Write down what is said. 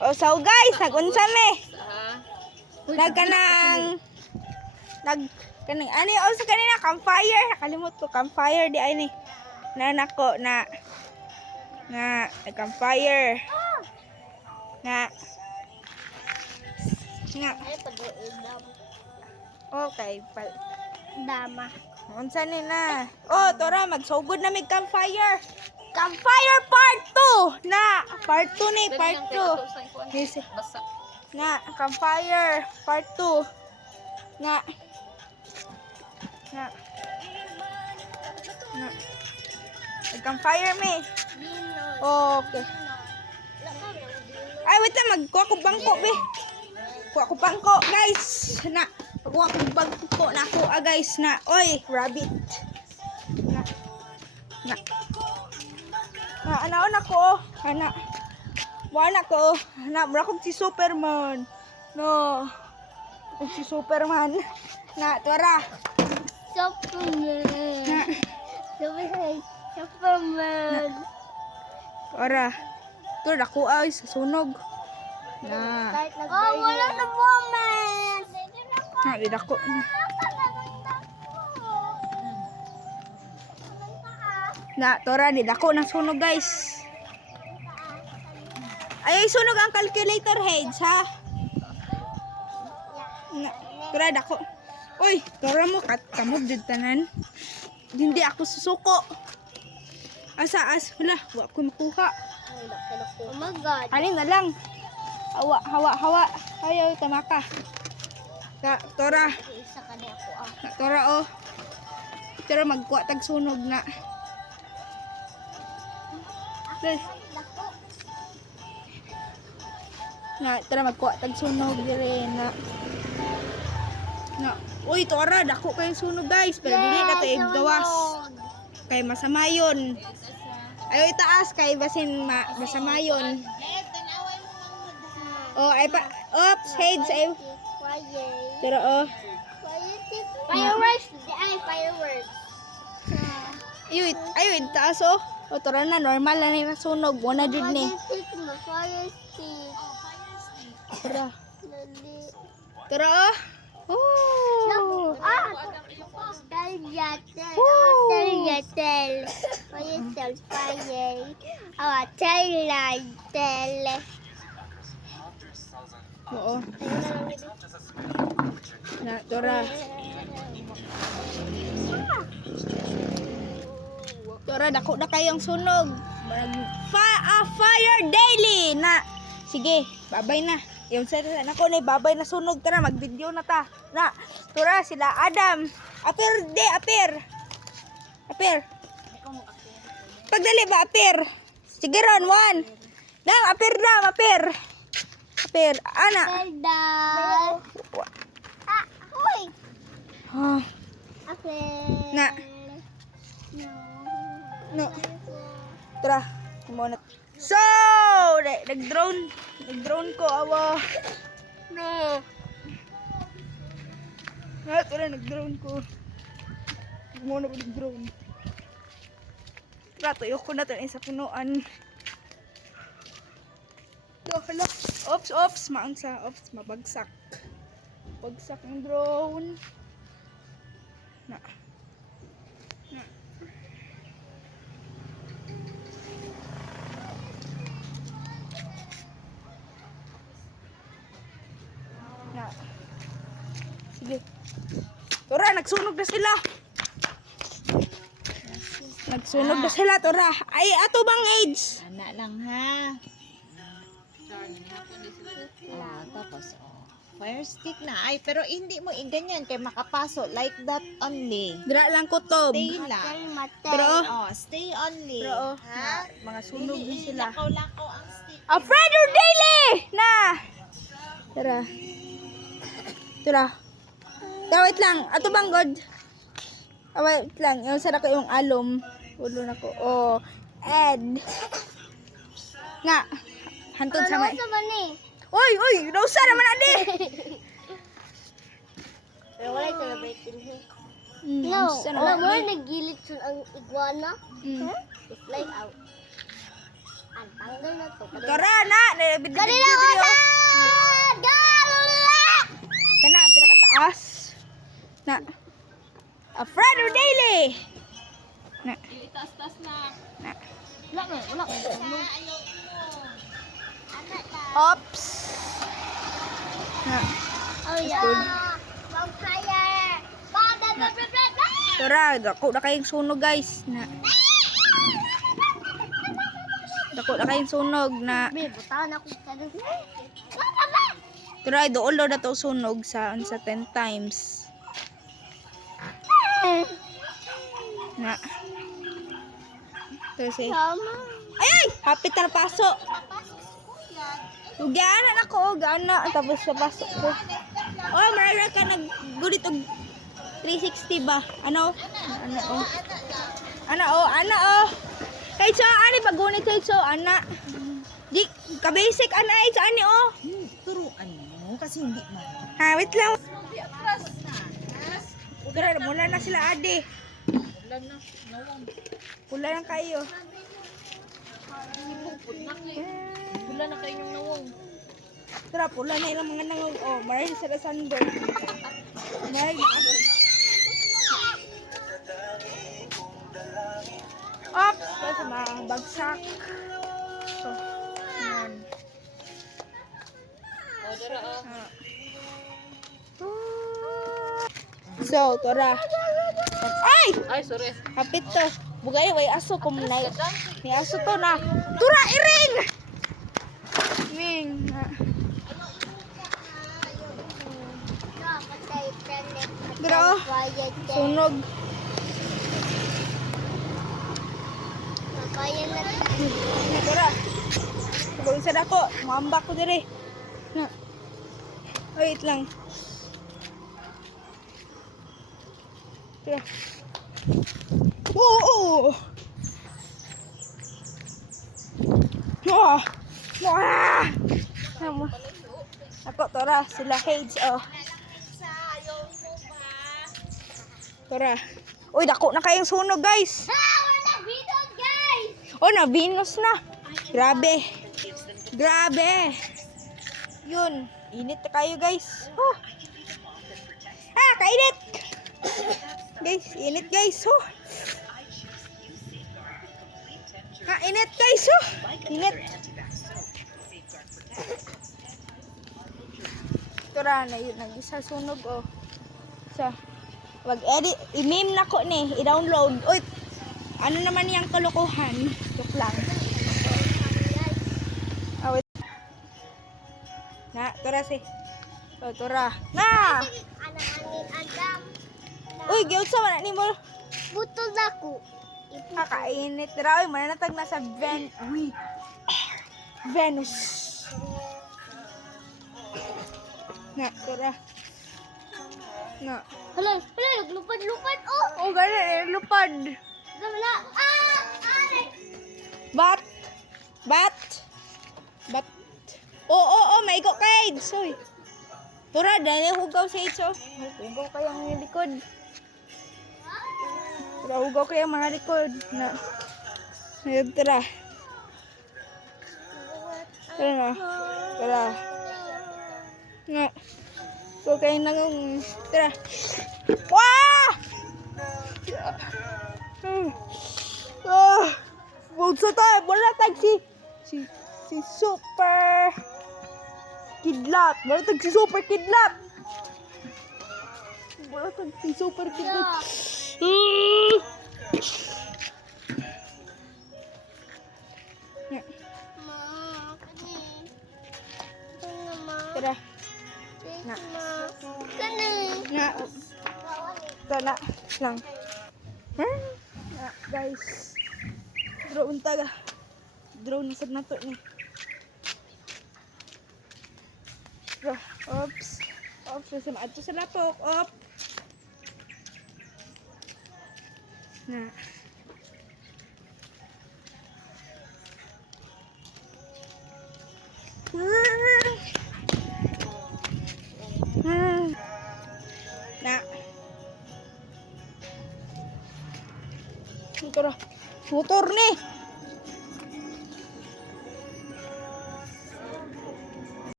Oh, so guys, nagunsa me. Ani sa kanina campfire, nakalimot ko campfire di ay ni. Nanako na campfire. Na. Okay, Dama. unsa ni na? Oh, tora magsugod na mig campfire. Campfire part 2 na. Part 2 ni, part 2. Na campfire part 2. Na. Campfire me. Okay. Ay, wait lang, magkuha ko bangko, be. Kuha ko bangko, guys. Na, kuha ko bangko na ako, guys, na. Oy, rabbit. Anaon ako, ana. Wala ko, ana, mura kong si Superman. No. Kung si Superman. Na, tuwara. Superman. Superman. Tuwara. Tuwara, dako ay sa sunog. Na. Oh, wala na woman. Na, di dako. Na, tora, di dako ng sunog, guys. Ay, sunog ang calculator heads, ha? Na, tora, dako. Uy, tora mo, kamog did tanan. Hindi ako susuko. Wala, wala ko makuha. Oh my God. Kanin na lang. Hawa. Ayaw, tamaka. Tora. Isa ka na ako ah. Tora, oh. Tora, magkuha tag sunog na. Na, tara magkuha tag sunog dire na. Uy, tora, dako kayong sunog, guys. Pero dili na tayo gawas. Kay masama yun. Ayaw itaas kay basin masama yun. Oh, ay pa. Oops, heads ay. Pero oh. Fireworks. Ay, fireworks. Ayaw itaas oh. O tora na, normal na yung sunog. Wala dyan ni. Tara. Tara oh. Oh. Oo. Na, Tora. Tora, dako na kayong sunog. Fire daily na. Sige, babay na. Yung sa nako na babay na sunog, tara mag-video na ta. Na, tura sila Adam. Apir. Pagdali ba apir? Sige ron, 1. Dam, apir. Ana. Hoy. Na. No. Tara, kumonat. So, nag-drone ko, awa. No. Tara, nag-drone ko. Muna ko nag-drone. Tara, tuyo ko na ito sa punuan. Hala. Ops, maangsa. Ops, mabagsak. Bagsak ng drone. Na. Sige. Tora, nagsunog na sila. Tora. Ay, ato bang age? Anak lang ha. Tapos fire stick na. Ay, pero hindi mo ganyan kay makapaso. Like that only. Dira lang kutob. Stay lang. Pero, Stay only. pero, Ha? mga sunog na sila. Lakaw-lakaw ang stick. Alfredo Daily! Na! Tara. Wait lang. Ato bang god? Wait lang. Yung sarap ko yung alum. Ulo na ko. Oh. Ed. Nga. Hantod sa may. Uy! Nausa naman adi! Pero wala yung celebrating him. No. Alam mo, naggilit siya ang iguana. It's like out. Ang tanggal na to. Tara na! Kanila ko Na. Alfredo Daily. Na. Itas-tas na. Na. Wala. Ops. Na. Oh yeah. Vampire. Tara, dako na kayong sunog guys. Na. Dako na kayong sunog na. Butawan ako sa kanil. Tara, doon na to sunog sa 10 times. Na. Kasi ay! Hapit na paso. Gana ako, gana. Tapos sa paso ko. Oh, marara ka naggulit og 360 ba? Ano? Ano? Kay so, ani pagunit kay so, ana. Di, ka-basic, ana, sa ani, oh. Turuan mo kasi hindi man. Ha, wait lang. Tara, mula na sila, ade. Ulan na. Nawang. Pula lang kayo. Wala na kayo yung nawang. Tara, pula na ilang mga nangong. Oh, marami sila sunburn. Marami na ako. Ops! Kasi bagsak. So, yan. So, tara. Ay! Ay, sorry. Kapit to. Bugay, way aso kumulay. May aso to na. Tura, iring! Ming. Gira, oh. Sunog. Tura. Gawin sa dako. Maambak ko dire. Wait lang. Tura. Oo! Wah! Wah! Ako, tora, sila Hades, oh. Tora. Uy, dako na kayong sunog, guys. Oh, na-Venus na. Grabe. Grabe. Yun. Init na kayo, guys. Oh. Ah, kainit. Guys, init, guys. Oh. Ah, init, guys. Oh. Init. Tura na yun. Nag-isa sunog, oh. Sa, wag-edit. I-meme na ko ni. I-download. Uy, ano naman yung kalokohan? Joke lang. Oh, wait. Na, tura si. Oh, tura. Na! Uy, giyot sa mana ni mo. Butol ako. Kakainit. Tara, uy, mananatag na sa Uy. Venus. Na, tura. Na. Hala, naglupad-lupad. Oh! Oh, gano'n, lupad. Gamla. Aray! Bat. Oh, maigo ka, Aids. Uy. Tura, dali hugaw sa Aids, oh. Hugaw kayo ang likod. Tura, hugaw kayo mga likod. Na. Ayun, tara. Tara na. Tara. Na. Huwag kayo nang... Tara. Wah! Bugso tayo. Wala tag si Super Kidlat. Wala tag si Super Kidlat. Wala tag si Super Kidlat. Tara. Na. Na. Tara lang. Na, guys. Drone taga. Drone sa nato ni. Oops. Oops, sama ato sa lapok. Op. Na. Na. Motor ni.